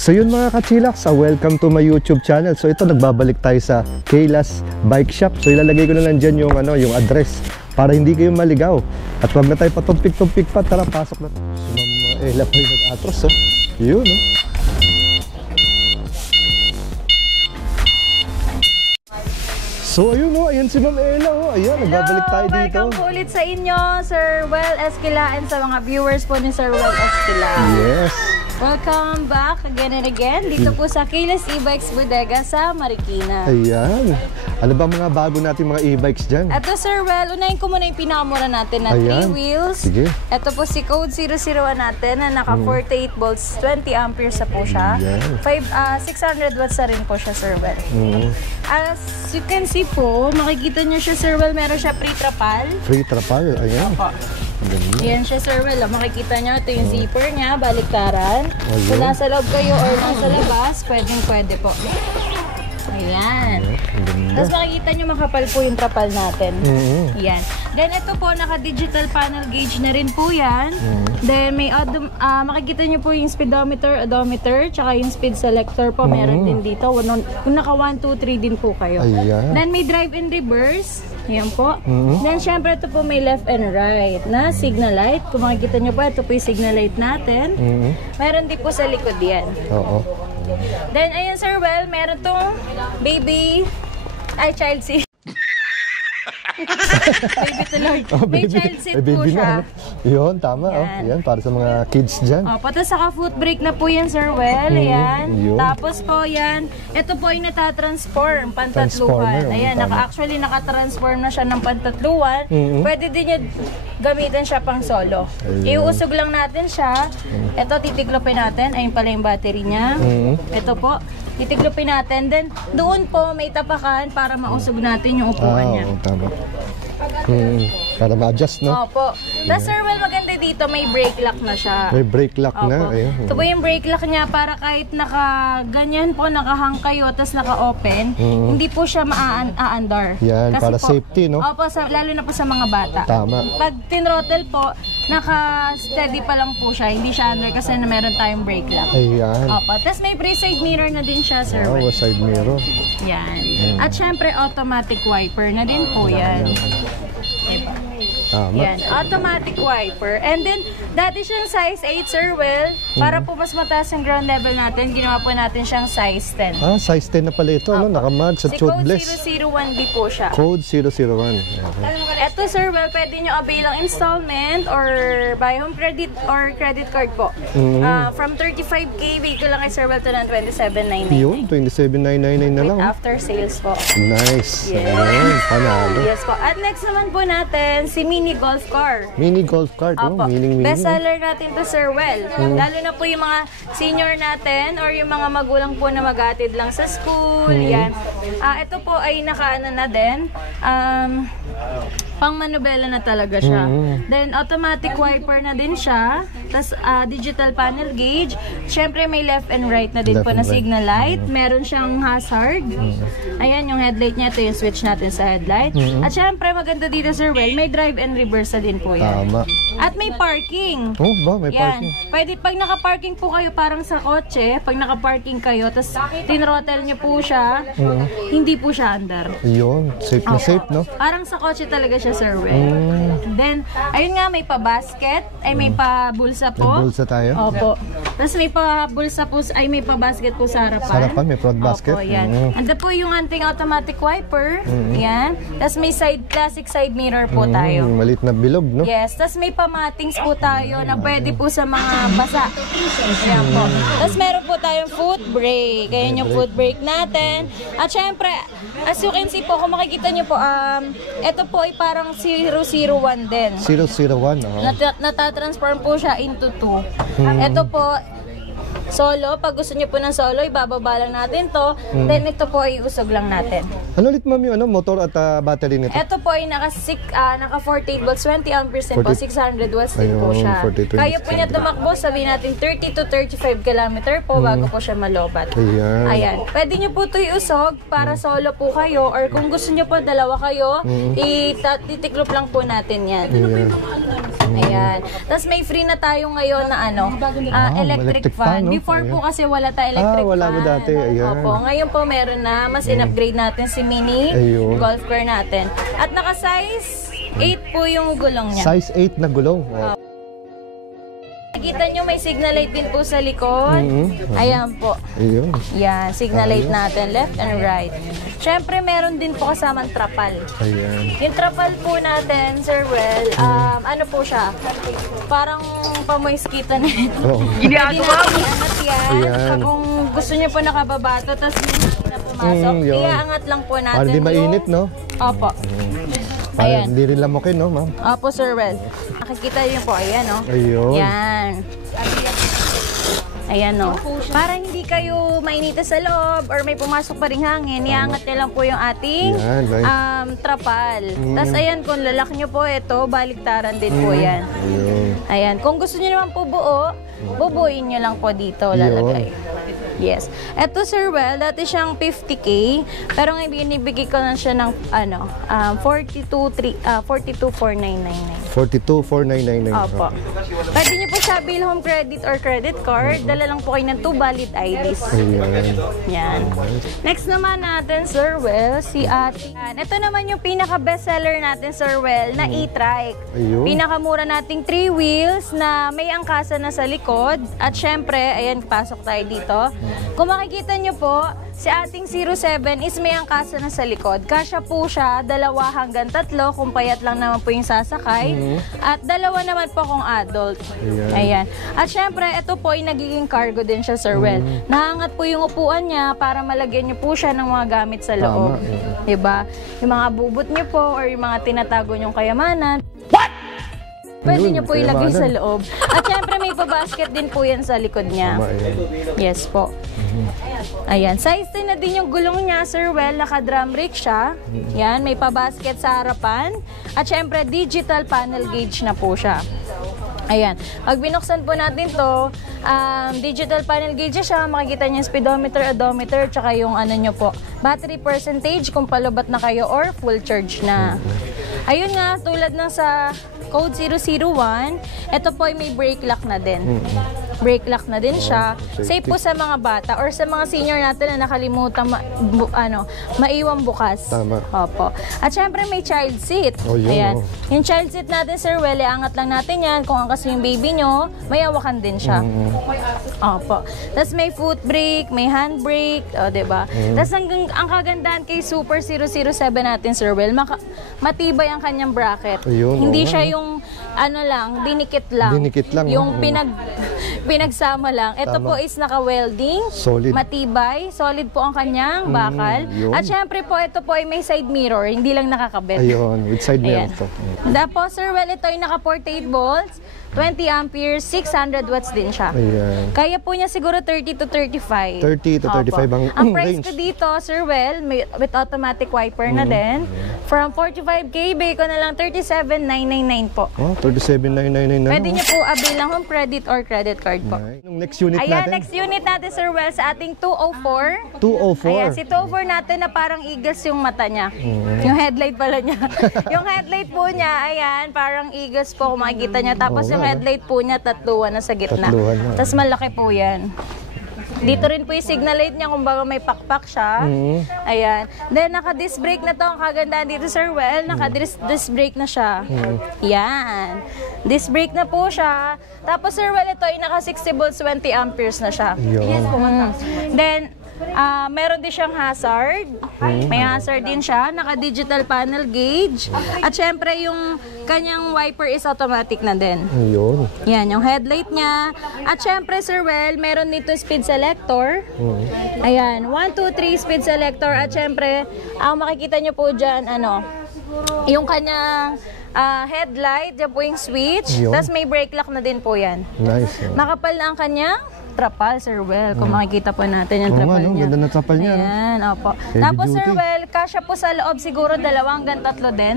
So yun mga ka-chillax, welcome to my YouTube channel. So ito, nagbabalik tayo sa Kayla's Bike Shop. So ilalagay ko na lang dyan yung, yung address para hindi kayo maligaw. At wag na tayo patumpik-tumpik pa. Tara, pasok na. So mga Ella pa yung nag-atros. Yun, So ayun ayan si Ma'am Ella ayan, nagbabalik tayo dito. Welcome po ulit sa inyo, Sir Well Esquila, and sa mga viewers po ni Sir Well Esquila. Yes. Welcome back again and again dito po sa Kayla's E-Bikes Bodega sa Marikina. Ayan. Ano ba mga bago natin mga e-bikes dyan? Ito Sir Well, unahin ko muna yung pinakamura natin na 3 wheels. Sige. Ito po si Code 001 natin na naka 48 volts, 20 amperes na po siya. 600 watts na rin po siya, Sir Well. As you can see po, makikita nyo siya, Sir Well, meron siya pre-trapal. Pre-trapal, ayan. Opo. Ayan siya, Sir Well. Makikita nyo, ito yung zipper niya, baliktaran. Kung nasa loob kayo or nasa labas, pwede po. Ayan. Tapos makikita nyo makapal po yung trapal natin. Ayan. Then ito po, naka-digital panel gauge na rin po yan. Then may makikita nyo po yung speedometer, odometer, tsaka yung speed selector po. Meron din dito. Kung naka 1, 2, 3 din po kayo. Then may drive and reverse. Ayan po. Then syempre ito po may left and right na signal light. Kung makikita nyo po, ito po yung signal light natin. Meron din po sa likod yan. Then ayun Sir Well, meron tong child seat. Baby tuloy. May child seat po siya. Yun, tama. Yan, para sa mga kids dyan. Pati saka foot brake na po yan, Sir Well. Ayan. Tapos po yan, ito po ay natatransform, pantatluhan. Ayan, actually nakatransform na siya ng pantatluhan. Pwede din niya gamitin siya pang solo. Iuusog lang natin siya. Ito, titiklopin natin. Ayun pala yung battery niya. Ito po. Titiklopin natin. Then, doon po may tapakan para mausog natin yung upuan niya. Tama. Para ma-adjust, no? Opo. Tapos, Sir Well, maganda dito, may brake lock na siya. May brake lock na. Ito po yung brake lock niya para kahit ganyan po, nakahang kayo, tapos naka-open, hindi po siya ma-aandar. Yan, kasi para po, safety, no? Opo, lalo na po sa mga bata. Tama. Pag tinrottle po, naka-steady pa lang po siya, hindi siya under kasi na meron tayong brake lock. Ayan. Opo. Tapos may pre-side mirror na din siya, Sir Well. Side mirror. Yan. At syempre, automatic wiper na din po yan. Yan, automatic wiper. And then, dati siyang size 8, Sir Well. Para po mas mataas yung ground level natin, ginawa po natin siyang size 10. Size 10 na pala ito, no? Nakamag sa tubeless. Si Code 001B po siya. Code 001. Ito, Sir Well, pwede nyo avail ang installment or buy home credit or credit card po. From 35K, vehicle lang kay Sir Well to ng 27,999. Yun, 27,999 na lang. After sales po. Nice. Yes. Ayan, panalo. Yes po. At next naman po natin, si mini golf car. Mini golf cart, Mini. Best seller natin to, Sir Well. Lalo na po yung mga senior natin or yung mga magulang po na maghatid lang sa school. Yan. Ito po ay nakaano na din. Pang manubela na talaga siya. Then automatic wiper na din siya. Tapos digital panel gauge. Syempre may left and right na din po na signal light. Meron siyang hazard. Ayan yung headlight niya. Ito yung switch natin sa headlight. At syempre maganda dito, Sir Well, may drive and reverse na din po yan. Tama. At may parking. May parking. Pwede pag naka-parking po kayo parang sa kotse, pag naka-parking kayo, tapos tinrottle niyo po siya, hindi po siya under. Yun, safe na safe, no? Parang sa kotse talaga siya, Sir Well. Then, ayun nga, may pa-basket, ay may pa-bulsa po. May bulsa tayo? Opo. Tapos may pa-bulsa po, ay may pa-basket po sa harapan. Sa harapan, may front basket? Opo, yan. Ando po yung anting automatic wiper. Yan. Tapos may classic side mirror po tayo. Maliit na bilog, no? Yes. Tapos may pa-mattings po tayo na pwede po sa mga basa. Ayan po. Tapos meron po tayong foot brake. Ayan yung foot brake natin. At syempre, as you can see po, kung makikita nyo po, ito po ay parang 001 din. 001, Natatransform po siya into 2. Ito po, solo. Pag gusto niyo po ng solo, ibababa lang natin to. Then ito po ay usog lang natin. Ano ulit ma'am yung motor at battery nito? Ito po ay naka 48 volts, 20 amperes din po, 600 watts din po siya. Kaya po niya tumakbo, sabihin natin 30 to 35 km po bago po siya malobat. Ayan. Pwede niyo po ito iusog para solo po kayo or kung gusto niyo po dalawa kayo, ititiklop lang po natin yan. Ayan. Tapos may free na tayo ngayon na electric fan. Before po kasi wala tayong electric wala mo fan. dati. Ayan. Opo, ngayon po meron na. Mas in-upgrade natin si mini Ayun. golf car natin. At naka-size 8 po yung gulong niya. Size 8 na gulong. Nakikita nyo may signal light din po sa likod. Ayan po. Ayun. Yan, signal light natin, left and right. Siyempre, meron din po kasamang trapal. Ayan. Yung trapal po natin, Sir Well, ano po siya? Parang pamoiskita na ito. Oo. Pwede natin iangat yan. Ayan. Kung gusto nyo po nakababato, tapos hindi na pumasok, Yun. iaangat lang po natin. Para di mainit, no? Opo. Para Ayan. hindi rin lamukin, no, ma'am? Opo, Sir Well. Nakikita nyo po, ayan, no? Ayun. Yan. Ayan, no? Para hindi kayo mainita sa loob or may pumasok pa ring hangin, iangat nyo lang po yung ating Yan, right. trapal. Tapos ayan, kung lalak nyo po ito, baliktaran din po yan. Ayun. Ayan, kung gusto nyo naman po buo, bubuin nyo lang po dito lalagay. Yes. Ito, Sir Well, dati siyang 50K, pero ngayon binibigay ko na siya ng 42,499. 42,499. Opo. Pwede niyo po siya bill home credit or credit card. Dala lang po kayo ng 2 valid IDs. Ayan. Yan. Next naman natin, Sir Well, si Ate. Ito naman yung pinaka-bestseller natin, Sir Well, na e-trike. Ayun. Pinakamura nating 3 wheels na may angkasa na sa likod. At syempre, ayan, pasok tayo dito. Kung makikita nyo po, si ating 07 is may angkasa na sa likod. Kasya po siya, 2 hanggang 3, kung payat lang naman po yung sasakay. At 2 naman po kung adult. Ayan. At syempre, ito po ay nagiging cargo din siya, Sir Well. Nahangat po yung upuan niya para malagyan niyo po siya ng mga gamit sa loob. Diba? Yung mga bubot niyo po or yung mga tinatago niyong kayamanan. Pwede niyo po ilagay sa loob. At syempre, may pa-basket din po yan sa likod niya. Yes po. Ayan. Size 10 na din yung gulong niya, Sir Well. Naka-drum brake siya. Yan. May pa-basket sa harapan. At syempre, digital panel gauge na po siya. Ayan. Pag binuksan po natin to, digital panel gauge siya. Makikita niyo yung speedometer, odometer, tsaka yung ano nyo po, battery percentage kung palubat na kayo or full charge na. Ayun nga, tulad ng sa code 001, ito po ay may brake lock na din. Brake lock na din siya. Safe po sa mga bata or sa mga senior natin na nakalimutan maiwang bukas. Tama. Opo. At syempre may child seat. Ayan. Yung child seat natin, Sir Well, iangat lang natin yan. Kung angkas yung baby nyo, may hawakan din siya. Opo. Tapos may foot brake, may hand brake, diba? Tapos ang kagandahan kay Super 007 natin, Sir Well, matibay ang kanyang bracket. Ayun, Hindi siya yung dinikit lang. Dinikit lang. Yung pinagsama lang. Ito Tama. po is naka-welding. Solid. Matibay. Solid po ang kanyang bakal. Yun. At syempre po, ito po ay may side mirror. Hindi lang nakakabit. Ayun, with side mirror Ayan. to. Tapos, Sir Well, ito ay naka 48 volts, 20 amperes, 600 watts din siya. Ayan. Kaya po niya siguro 30 to 35. 30 to 35 ang price range. ko dito, Sir Well, with automatic wiper na din. From 45K, bigay ko na lang 37,999 po. Oh, 37,999 na. Pwede niyo po avail ng home credit or credit card po. Yung next unit Ayan, natin. next unit natin, Sir Well, sa ating 204. 204. Ayan, si 204 natin na parang eagles yung mata niya. Yung headlight pala niya. Yung headlight po niya, ayan, parang eagles po kung makikita niya. Tapos yung headlight po niya, tatluhan na sa gitna. Tatluhan na. Tapos malaki po yan. Dito rin po yung signal light niya kung baga may pakpak siya. Ayan. Then, naka-disc brake na to. Ang kagandahan dito, Sir Well, naka-disc brake na siya. Yan. Disc brake na po siya. Tapos, Sir Well, ito ay naka-60 volts, 20 amperes na siya. Yun. Then, meron din siyang hazard. May hazard din siya. Naka-digital panel gauge. At syempre, yung kanyang wiper is automatic na din. Ayun. Yan, yung headlight niya. At syempre, Sir Well, meron dito speed selector. Ayan, 1, 2, 3 speed selector. At syempre, ang makikita nyo po dyan, yung kanyang headlight, dyan po yung switch. Yun. Tapos may brake lock na din po yan. Nice. Makapal na ang kanyang trapal, Sir Well. Kung makikita po natin yung trapal niya. Ganda na trapal niya. no? Ayan, opo. Heavy Tapos, duty. Sir Well, kasya po sa loob siguro 2 hanggang 3 din.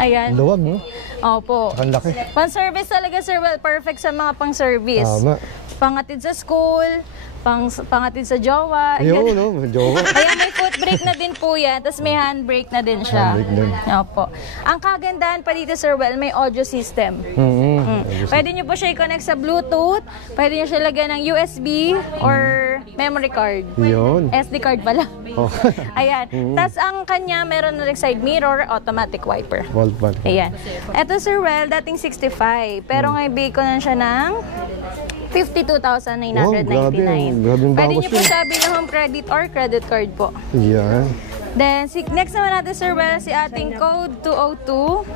Ayan. Luwag, no? Opo. Ang laki. Pang-service talaga, Sir Well. Perfect sa mga pang-service. Tama. Pangatid sa school, pangatid sa jowa. Ayun, no? Jowa. Kaya may foot brake na din po yan, tapos may handbrake na din siya. Handbrake din. Opo. Ang kagandahan pa dito, Sir Well, may audio system. Pwede nyo po siya i-connect sa Bluetooth, pwede nyo siya lagyan ng USB or memory card. Yun. SD card pala. Oh. Ayan. Tapos ang kanya, meron na rin side mirror, automatic wiper. Wall bar. Ayan. Ito, Sir Well, dating 65. Pero ngayon, bigay ko na siya ng 52,999. Grabing Pwede bawas nyo po yun. siya bilhin home credit or credit card po. Yan. Then, next naman natin, Sir Well, si ating code 202.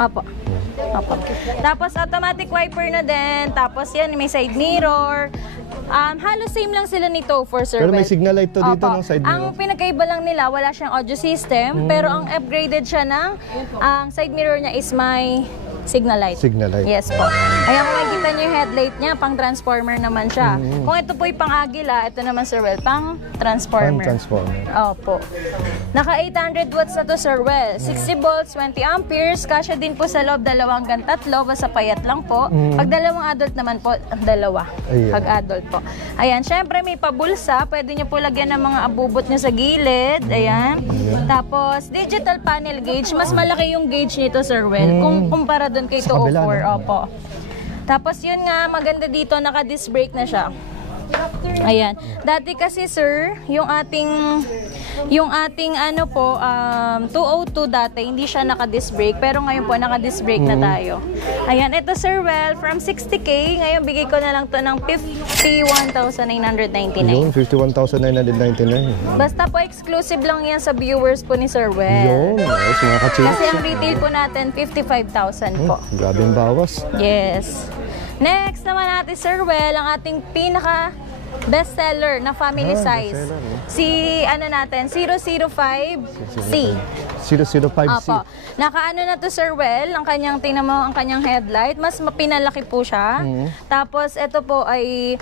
Apo. Apo. Tapos, automatic wiper na din. Tapos, yan, may side mirror. Halos same lang sila nito for Sir Pero may Well. signal light to dito Opo. ng side mirror. Ang pinagkaiba lang nila, wala siyang audio system, pero ang upgraded siya ng, ang side mirror niya is may signal light. Signal light. Yes po. Ayan, kung makikita niyo yung headlight niya, pang transformer naman siya. Kung ito po yung pang agila, ito naman, Sir Well, pang transformer. Transformer. Opo. Naka 800 watts na to, Sir Well. 60 volts, 20 amperes. Kasya din po sa loob, 2 hanggang 3. Basta payat lang po. Pag dalawang adult naman po, 2. Ayan. Pag adult po. Ayan, syempre may pabulsa. Pwede nyo po lagyan ng mga abubot nyo sa gilid. Ayan. Tapos, digital panel gauge. Mas malaki yung gauge nito, Sir Well. Kung kumpara doon kay Sa kabila, 204. no? Opo. Tapos yun nga, maganda dito, naka-disc brake na siya. Ayan. Dati kasi, sir, yung ating ano po, 202 dati, hindi siya naka-disc brake. Pero ngayon po, naka-disc brake na tayo. Ayan. Ito, Sir Well, from 60K, ngayon bigay ko na lang to ng 51,999. Yun, 51,999. Basta po, exclusive lang yan sa viewers po ni Sir Well. Yun, ayos mga kachicks. Kasi ang retail po natin, 55,000 po. Grabe yung bawas. Yes. Next naman natin, Sir Well, ang ating pinaka bestseller na family size. bestseller, no? Si, ano natin, 005C. 005C. Opo. Nakaano na to, Sir Well, ang kanyang, tingnan mo, ang kanyang headlight. Mas mapinalaki po siya. Tapos, ito po ay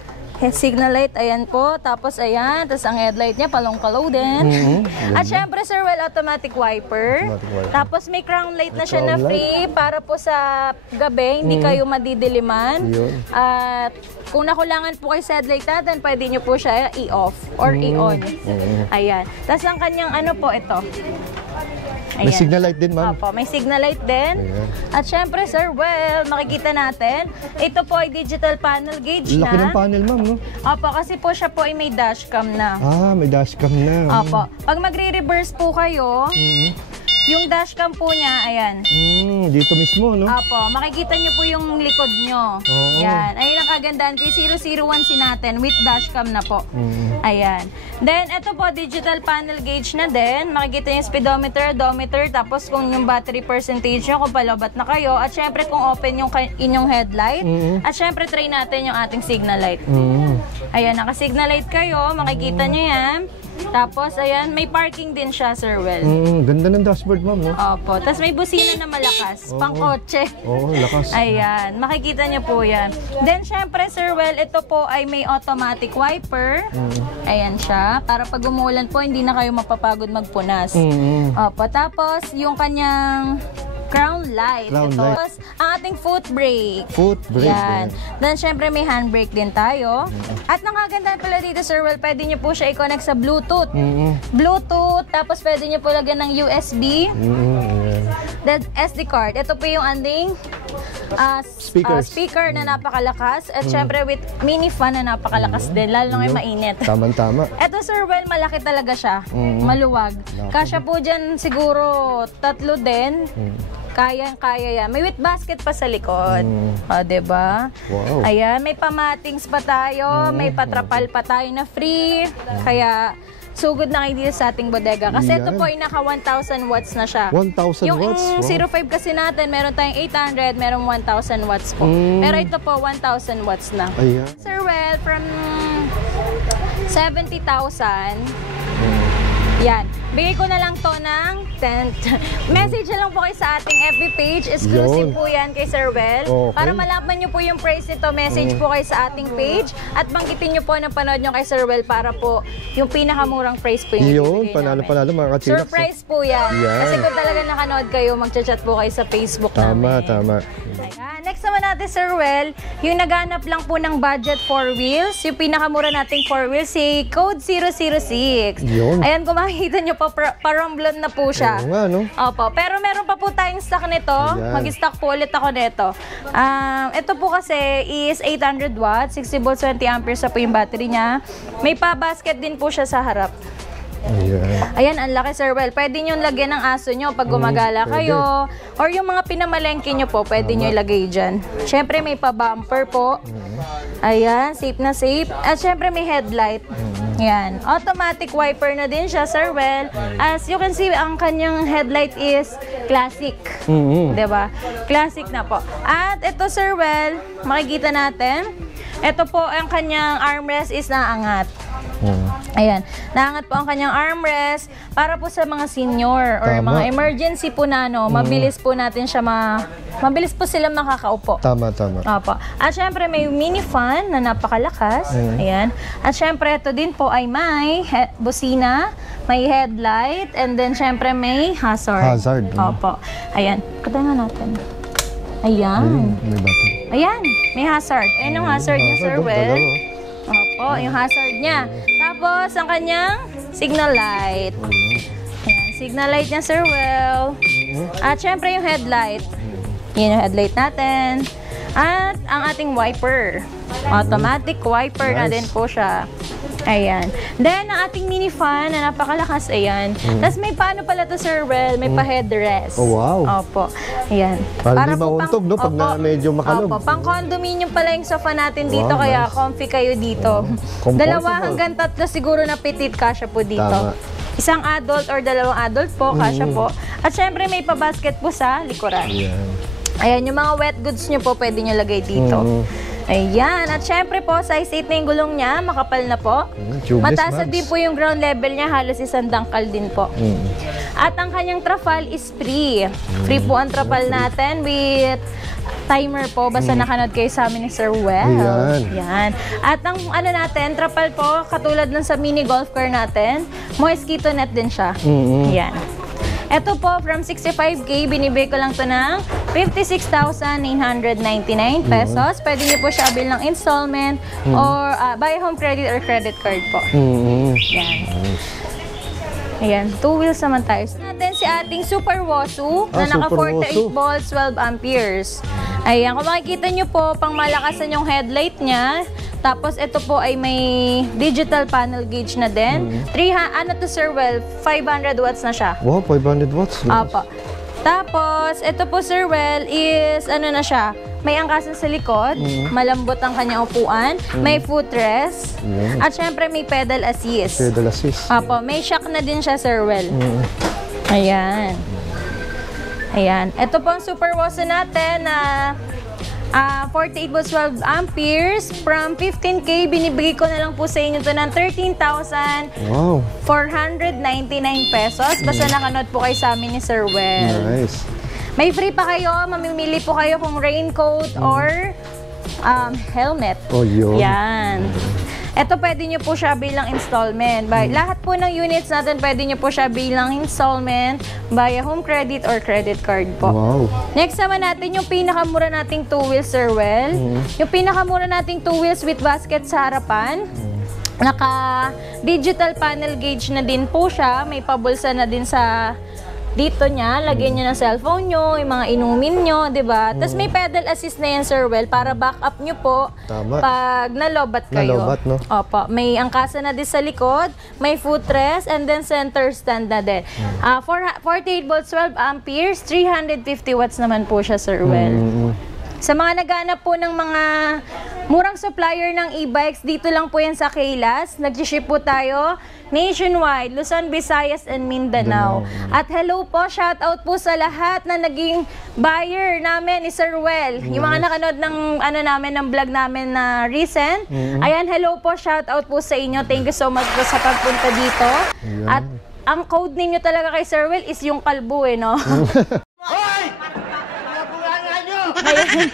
signal light, ayan po. Tapos, ayan. Tapos, ang headlight niya, palong-palaw din. At syempre, Sir Well, automatic wiper. Automatic wiper. Tapos, may crown light na siya na crown free para po sa gabi, hindi kayo madidiliman. Yun. At kung nakulangan po kayo sa headlight natin, pwede nyo po siya i-off or i-on. Ayan. Tapos, ang kanyang ano po, ito. May signal light din, ma'am. Opo, may signal light din. Ayan. At syempre, Sir Well, makikita natin, ito po ay digital panel gauge Laki ng na. panel, ma'am, no? Opo, kasi po siya po ay may dashcam na. Ah, may dashcam na. Opo. Pag magre-reverse po kayo, yung dashcam po niya, ayan. Dito mismo, no? Opo, makikita niyo po yung likod niyo. Oo. Yan. Ayun ang kagandahan kay 001C natin with dashcam na po. Ayan. Then, ito po, digital panel gauge na din. Makikita yung speedometer, odometer, tapos kung yung battery percentage nyo, kung palobat na kayo. At syempre, kung open yung inyong headlight. At syempre, try natin yung ating signal light. Ayan, naka-signal light kayo. Makikita nyo yan. Tapos, ayan, may parking din siya, Sir Well. Ganda ng dashboard, ma'am, no? Opo. Tapos may busina na malakas. Pang kotse. Oo, lakas. Ayan. Makikita niyo po yan. Then, syempre, Sir Well, ito po ay may automatic wiper. Ayan siya. Para pag umuulan po, hindi na kayo mapapagod magpunas. Opo. Tapos, yung kanyang crown light. Crown Ito. light. Tapos, ang ating foot brake. Foot brake. Yan. Then, syempre, may handbrake din tayo. At nakaganda pala dito, Sir Well, pwede nyo po siya i-connect sa Bluetooth. Bluetooth, tapos pwede nyo po lagyan ng USB. Then, SD card. Ito po yung ating speaker na napakalakas. At syempre, with mini fan na napakalakas din. Lalo na ngayon mainit. Tama-tama. Eto, Sir Well, malaki talaga siya. Maluwag. Kasya po dyan siguro 3 din. Kaya yan. May with basket pa sa likod. O, diba? Wow. Ayan, may pamatings pa tayo. May patrapal pa tayo na free. Kaya, sugod na kayo dito sa ating bodega. Kasi ito Yan. po ay naka 1,000 watts na siya. 1,000 yung watts? Wow. 05 kasi natin, meron tayong 800, merong 1,000 watts po. Pero ito po, 1,000 watts na. Ayan. Sir Well, from 70,000, yan. Bigay ko na lang to ng 10. Message na lang po kayo sa ating FB page. Exclusive Yun. po yan kay Sir Well. Okay. Para malaman nyo po yung price nito, message po kayo sa ating page. At banggitin nyo po na panood nyo kay Sir Well para po yung pinakamurang price po yung Yun, ibibigay namin. panalo mga kachinax. Surprise po yan. Yan. Kasi kung talaga nakanood kayo, magchat-chat po kayo sa Facebook namin. Tama. Ayan. Next naman natin, Sir Well, yung naghanap lang po ng budget 4 wheels, yung pinakamura nating 4 wheels, si Code 006. Yun. Ayan, kung makikita nyo po, parang blonde na po siya. Oo nga, no? Opo. Pero meron pa po tayong stock nito. Ayan. Mag-stock po ulit ako nito. Ito po kasi is 800 watts, 60 volts, 20 amperes na po yung battery niya. May pa-basket din po siya sa harap. Ayan. Ayan, ang laki, Sir Well. Pwede nyo lagyan ng aso nyo pag gumagala kayo. Or yung mga pinamalengke nyo po, pwede nyo ilagay dyan. Siyempre, may pa-bumper po. Ayan, safe na safe. At siyempre, may headlight. Ayan. Automatic wiper na din siya, Sir Well. As you can see, ang kanyang headlight is classic. Diba? Classic na po. At ito, Sir Well, makikita natin. Ito po, ang kanyang armrest is naangat. Ayan, naangat po ang kanyang armrest para po sa mga senior or Tama. mga emergency po na mabilis po natin siya mabilis po sila makakaupo. Tama. Opo. At syempre may mini fan na napakalakas. Ayan. At syempre ito din po ay may busina, may headlight, and then syempre may hazard. Hazard. Opo. Ayan. Katayin natin. Ayan. May battery. Ayan. May hazard. Ayan ang hazard niya, Sir Well. Opo, yung hazard niya. Tapos, ang kanyang signal light. Ayan, signal light niya, Sir Well. At syempre yung headlight. Yan yung headlight natin. At ang ating wiper. Automatic wiper na din po siya. Ayan. Then, ang ating mini fan na napakalakas, ayan. Tapos may paano pala to, Sir Well? May pa-headrest. Oh, wow. Opo. Ayan. Para hindi mauntog, no? Pag na medyo makalog. Opo. Pang condominium pala yung sofa natin dito, Wow, kaya nice. comfy kayo dito. Comfortable. 2 hanggang 3 siguro na petit kasya po dito. Tama. Isang adult or 2 adult po, kasya po. At syempre may pa-basket po sa likuran. Ayan. Ayan, yung mga wet goods nyo po, pwede nyo lagay dito. Ayan, at syempre po, size 8 na yung gulong niya, makapal na po. Tubeless Mataas na mags. din po yung ground level niya, halos isang dangkal din po. At ang kanyang trafal is free. Free po ang trafal natin with timer po, basta nakanod kayo sa amin ni Sir Well. Ayan. Yan. At ang ano natin, trapal po, katulad ng sa mini golf car natin, mosquito net din siya. Yan. Ito po, from 65K, binibigay ko lang to ng 56,999 pesos. Pwede niyo po siya abil ng installment or buy home credit or credit card po. Yan. Ayan, 2 wheels naman tayo. Natin si ating Super Wosu na naka Super 48 Wosu. volts, 12 amperes. Ayan, kung makikita nyo po, pang malakasan yung headlight niya. Tapos ito po ay may digital panel gauge na din. Ano to, Sir Well, 500 watts na siya. Wow, 500 watts. Apo. Tapos, ito po, Sir Well, is ano na siya, may angkasan sa likod, malambot ang kanyang upuan, may footrest, at syempre may pedal assist. Pedal assist. Apo, may shock na din siya, Sir Well. Ayan. Ayan. Ito po ang Super Wosu natin na 48 volts, 12 amperes. From 15K, binibigay ko na lang po sa inyo to ng 13,499 Wow. pesos. Basta nakanood po kayo sa amin ni Sir Well. Nice. May free pa kayo. Mamimili po kayo kung raincoat or helmet. Oh, yun. Yan. Ito pwede nyo po siya bilang installment. Lahat po ng units natin pwede nyo po siya bilang installment via home credit or credit card po. Wow. Next naman natin yung pinakamura nating 2 wheels, Sir Well. Yung pinakamura nating 2 wheels with basket sa harapan. Naka digital panel gauge na din po siya. May pabulsa na din sa dito niya. Lagyan niyo ng cellphone nyo, yung mga inumin nyo, di ba? Tapos may pedal assist na yan, Sir Well, para back up nyo po. Tama. Pag nalobat kayo. Nalobat, no? Opo. May angkasa na din sa likod, may footrest, and then center stand na din. 48 volts, 12 amperes, 350 watts naman po siya, Sir Well. Sa mga naghahanap po ng mga murang supplier ng e-bikes, dito lang po yan sa Kaylas. Nag-ship po tayo nationwide, Luzon, Visayas, and Mindanao. At hello po, shout out po sa lahat na naging buyer namin ni Sir Well. Yung mga nakanood ng namin ng vlog namin na recent. Ayan, hello po, shout out po sa inyo. Thank you so much po sa pagpunta dito. At ang code ninyo talaga kay Sir Well is yung kalbo no? Ayan.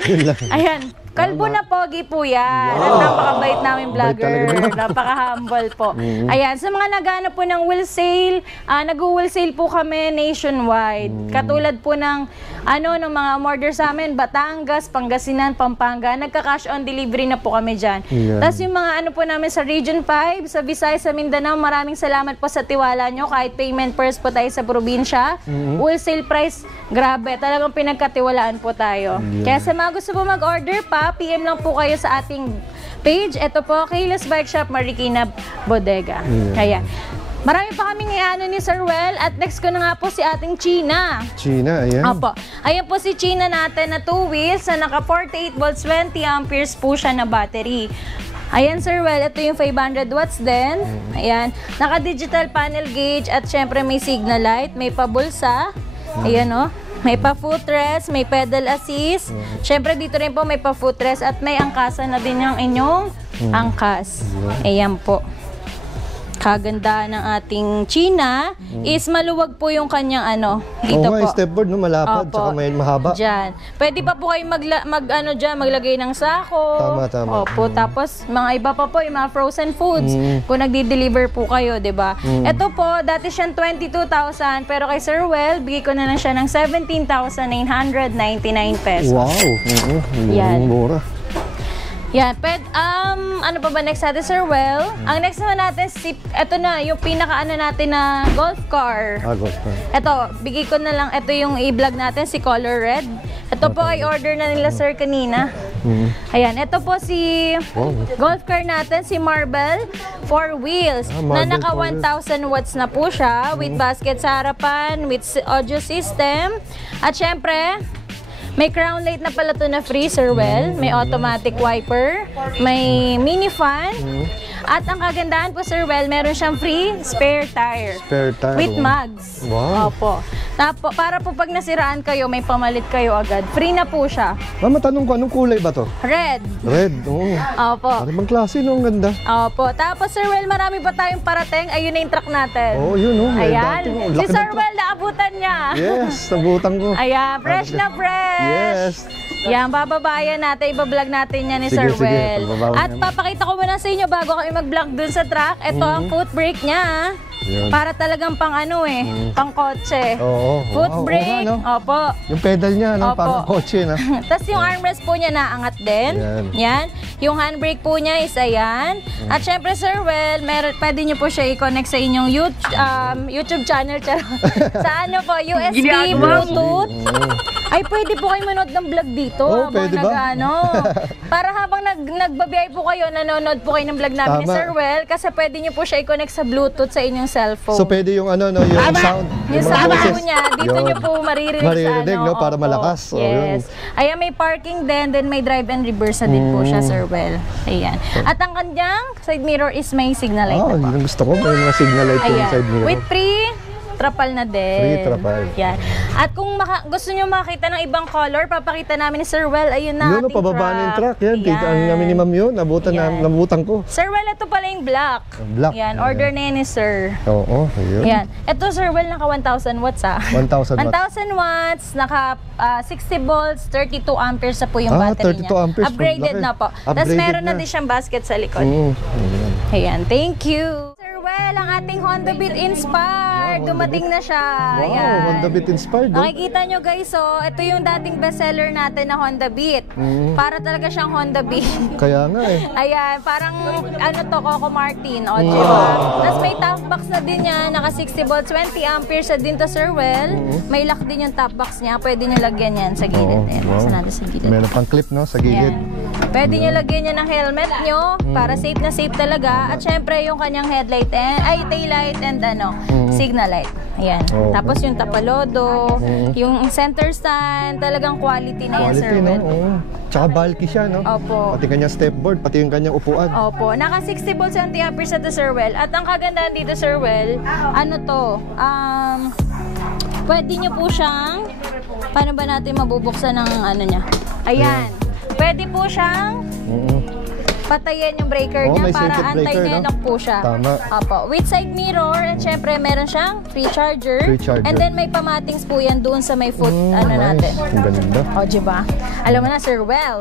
Ayan. Kalbo na pogi po yan. At napakabait namin vlogger. Napaka-humble po. Ayan, sa mga nagano po ng wholesale, nag-wholesale po kami nationwide. Katulad po ng ng mga order sa amin, Batangas, Pangasinan, Pampanga, nagka-cash on delivery na po kami dyan. Tapos yung mga po namin sa Region 5, sa Visayas, sa Mindanao, maraming salamat po sa tiwala nyo. Kahit payment first po tayo sa probinsya, wholesale price, grabe, talagang pinagkatiwalaan po tayo. Kaya sa mga gusto po mag-order pa, PM lang po kayo sa ating page. Ito po, Kayla's Bike Shop, Marikina Bodega. Kaya, marami pa kaming ni Sir Well. At next ko na nga po si ating China. China, ayan. Opo. Ayan po si China natin na 2 wheels na naka 48 volts, 20 amperes po siya na battery. Ayan, Sir Well, ito yung 500 watts din. Ayan. Naka-digital panel gauge at syempre may signal light, may pabulsa. Ayan, oh. May pa-footrest, may pedal assist. Syempre dito rin po may pa-footrest at may angkasan na din yung inyong angkas. Ayan po. Kagandahan ng ating China is maluwag po yung kanyang dito po. Stepboard, no? Malapad, Opo. tsaka may mahaba. Diyan. Pwede pa po kayo maglagay ng sako. Tama. Opo, tapos mga iba pa po, yung mga frozen foods. Kung nagdi-deliver po kayo, di ba? Ito po, dati siyang 22,000, pero kay Sir Well, bigay ko na lang siya ng 17,999 pesos. Wow! Yan. Mura. Yan, ano pa ba next natin, Sir Well? Ang next naman natin, ito na, yung pinaka natin na golf car. Golf car. Ito, bigay ko na lang, ito yung i-vlog natin, si Color Red. Ito po ay order na nila, Sir, kanina. Ayan, ito po si golf car natin, si Marble 4 wheels. Na naka 1,000 watts na po siya, with basket sa harapan, with audio system. At syempre, may crown light na pala to na free, Sir Well. May automatic wiper, may mini fan. At ang kagandahan po, Sir Well, meron siyang free spare tire. Spare tire. With mags. Wow. Opo. Para po pag nasiraan kayo, may pamalit kayo agad. Free na po siya. Matanong ko, anong kulay ba to? Red. Red, oo. Opo. Ibang klase, no? Ang ganda. Opo. Tapos, Sir Well, marami pa tayong parating. Ayun na yung truck natin. Oo, yun, no? Ayan. Laki Si ng Sir truck. Well, naabutan niya. Yes, nabutan ko. Ayan, fresh na fresh. Yes. Yan, bababayan natin, ibablog natin yan ni Sige, Sir sige. Well. Pagbabawan At namin. papakita ko muna sa inyo bago kami mag-vlog dun sa truck. Ito ang foot brake niya. Yan. Para talagang pang pang kotse. Oo. Foot brake, opo. Yung pedal niya, no? Opo. Parang kotse, na. Tapos yung armrest po niya naangat din. Yan. Yung handbrake po niya is ayan. At syempre, Sir Well, pwede niyo po siya i-connect sa inyong YouTube channel. Sa USB, Bluetooth. Ay, pwede po kayo manood ng vlog dito. Pwede ba? Para habang nagbabiyay po kayo, nanonood po kayo ng vlog namin ni Tama. Sir Well, kasi pwede niyo po siya i-connect sa Bluetooth sa inyong cellphone. So, pwede yung yung sound. Yung mga sound boses. po niya, dito Yun. niyo po maririnig Maririnig, no? Para Opo. malakas. Oh, Yes. Ayan, may parking din, then may drive and reverse na din po siya, Sir Well. Ayan. At ang kanyang side mirror is may signal light na po. Yun ang gusto ko. May mga signal light yung Ayan. side mirror. With trapal na din. Free trapal. Yan. At kung gusto nyo makita ng ibang color, papakita namin ni Sir Well. Ayun na, Yun, ating pababa na yung truck. Yan, Ayan. ang namin ni Ma'am yun. Nabutan ko. Sir Well, ito pala yung black. Black. Yan, order na yan ni Sir. Oo, ayun. Yan. Ito, Sir Well, naka 1,000 watts 1,000 watts. 1,000 watts, naka 60 volts, 32 amperes na po yung battery 32 niya. amperes. Upgraded Laki. na po. Tapos Upgraded meron na na. din siyang basket sa likod. Ayan, thank you. Sir Well, ang ating Honda Beat Inspired. Dumating na siya. Wow, Ayan. Honda Beat Inspired. No? Nakikita nyo guys, ito yung dating bestseller natin na Honda Beat. Para talaga siyang Honda Beat. Kaya nga eh. Ayan, parang Coco Martin. O, diba? Tapos may top box na din yan. Naka 60 volts, 20 amperes na din to, Sir Well. May lock din yung top box niya. Pwede nyo lagyan yan sa gilid. Ayan, buksan natin sa gilid. Meron pang clip, no? Sa gilid. Ayan. Pwede nyo lagyan yan ng helmet nyo para safe na safe talaga. At syempre yung kanyang headlight tail light and signal light. Ayan. Tapos yung tapalodo, yung center stand, talagang quality na yan, Sir Quality, no? Well. Oo. Tsaka bulky siya, no? Opo. Pati kanyang stepboard, pati yung kanyang upuan. Opo. Naka 60 volts 20 amperes na to, Sir Well. At ang kagandahan dito, Sir Well, pwede nyo po siyang, paano ba natin mabubuksan ng niya? Ayan. Pwede po siyang patayin yung breaker Oo, niya may para circuit breaker, anti-nenok po siya. Tama. Opo. With side mirror, and syempre meron siyang free charger. Free charger. And then may pamatings po yan doon sa may foot, natin. Ang ganda. O, diba? Alam mo na, Sir Well.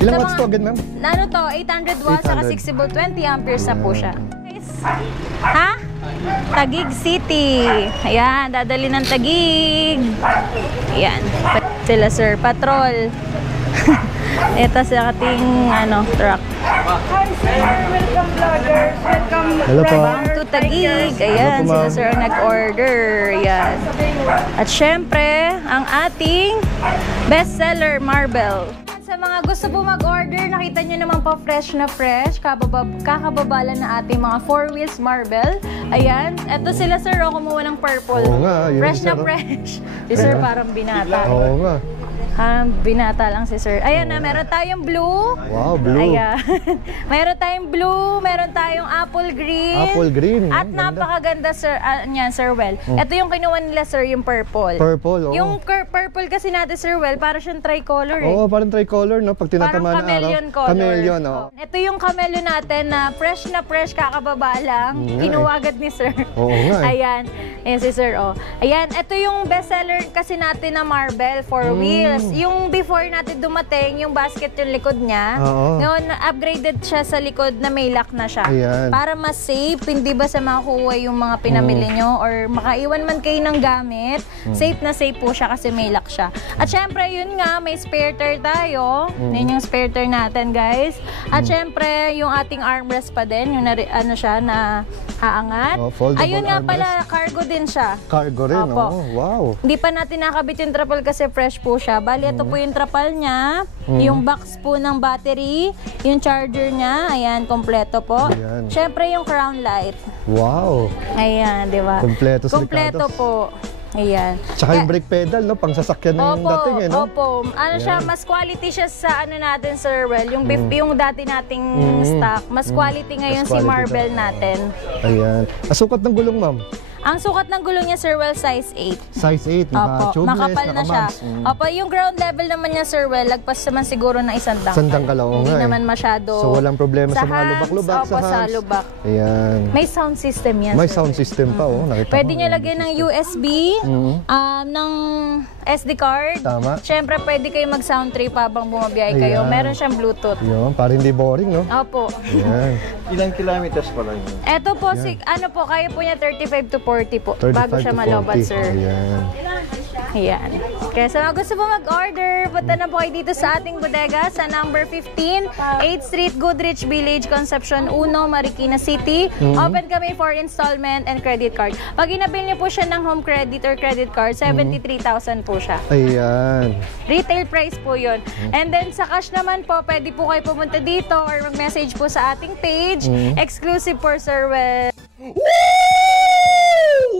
Ilang Sa watts to again, ma'am? Ano to? 800 watts, saka 800. 60 volt, 20 amperes na po siya. Ha? Taguig City. Ayan, dadali ng Taguig. Ayan. Sila Sir Patrol. Ito sa ating truck. Hi sir, welcome vloggers, welcome Hello po. To Taguig. Ayan, Hello po, sila ma'am. Sir ang nag-order. Ayan. At syempre, ang ating bestseller, Marble. Sa mga gusto po mag-order, nakita nyo naman po fresh na fresh. Kakababala na ating mga 4 wheels Marble. Ayan. Ito sila Sir, kumuha ng purple. Oo nga, yun Fresh si na Sir, oh. fresh. Si Sir parang binata. Oo nga. Binata lang si Sir. Ayan na, meron tayong blue. Wow, blue. Ayan. Meron tayong blue, meron tayong apple green. Apple green. At Ganda. napakaganda Sir, niyan Sir Well. Ito yung kinuha nila Sir, yung purple. Purple, oo. Yung purple kasi natin Sir Well, para siyang tricolor eh. Oo, parang tricolor, no? Pag Parang tinatamaan ng araw. chameleon color. Chameleon, oo. Ito yung camellia natin na fresh, kakababa lang. nga Kinuha agad ni Sir. Oo nga eh. Ayan. Ayan si Sir, oh. Ayan, ito yung bestseller kasi natin na Marble, 4 wheels. Yung before natin dumating, yung basket yung likod niya. Oo. Ngayon, upgraded siya sa likod na may lock na siya. Ayan. Para mas safe, hindi ba sa makuha yung mga pinamili nyo or makaiwan man kayo ng gamit, safe na safe po siya kasi may lock siya. At syempre, yun nga, may spare tire tayo. Yun yung spare tire natin, guys. At syempre, yung ating armrest pa din, yung siya na haangat. Oh, foldable Ayun nga armrest. pala, cargo din siya. Cargo rin, Opo. oo. Wow. Hindi pa natin nakabit yung trapal kasi fresh po siya. Bali, ito po yung trapal niya, yung box po ng battery, yung charger niya, ayan, kompleto po. Ayan. Syempre yung crown light. Wow. Ayan, di ba? Kompleto sa Kompleto Ricardo's. po. Ayan. Tsaka yung brake pedal, no? Pang sasakyan na yung dating, eh, no? Opo. Ano siya, mas quality siya sa natin, Sir Well. Yung beef, yung dati nating stock, mas quality ngayon Mas si quality Marble daw. natin. Ayan. Asukat ng gulong, ma'am. Ang sukat ng gulong niya, Sir Well, size 8. Size 8, Opo, naka-tubeless, makapal na siya. naka-mags. Opo, yung ground level naman niya, Sir Well, lagpas naman siguro na isang dangkal. Sandang kalaw, Hindi nga eh. naman masyado. So, walang problema sa mga hands, lubak-lubak opo, sa hands. lubak. Ayan. May sound system yan, May Sir sound Well. system pa, oh. Nakita Pwede ko. niya lagyan ng USB, ng SD card. Tama. Siyempre, pwede kayo mag-sound trip habang bumabiyahe kayo. Ayan. Meron siyang Bluetooth. Yun, para hindi boring, no? Opo. Ayan. Ilang kilometers pa lang yun? Eto po, kaya po niya 35 to 40 po. 35 bago siya to 40. malobat, sir. Ayan. Ayan. Kaya sa mga gusto po mag-order, punta na po kayo dito sa ating bodega sa number 15, 8th Street, Goodrich Village, Concepcion 1, Marikina City. Open kami for installment and credit card. Pag inabil niyo po siya ng home credit or credit card, 73,000 po siya. Ayan. Retail price po yun. And then sa cash naman po, pwede po kayo pumunta dito or mag-message po sa ating page. Exclusive for Sir Well. Woo!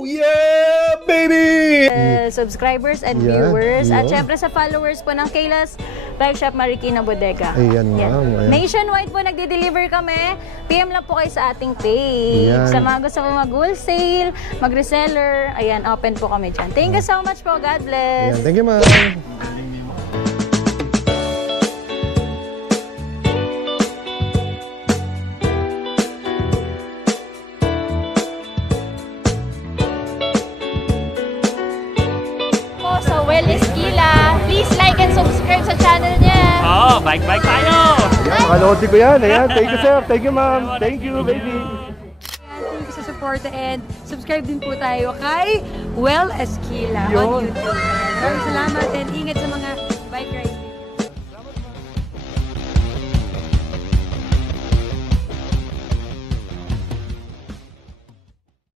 Yeah, baby! Subscribers and Yan, viewers. At yun. syempre sa followers po ng Kayla's Bike Shop Marikina Bodega. Ayan, ma'am. Ayan. Nationwide po nagde-deliver kami. PM lang po kayo sa ating page. Ayan. Sa mga gusto po mag-wholesale, mag-reseller, ayan, open po kami dyan. Thank you so much po. God bless. Ayan. Thank you, ma'am. Po sa Well Esquila. Please like and subscribe sa channel niya. Oo, bike-bike tayo! Ayan, makanood ko yan. Ayan, thank you, sir. Thank you, ma'am. Thank you, baby. Thank you sa support and subscribe din po tayo kay Well Esquila on YouTube. Maraming salamat and ingat sa mga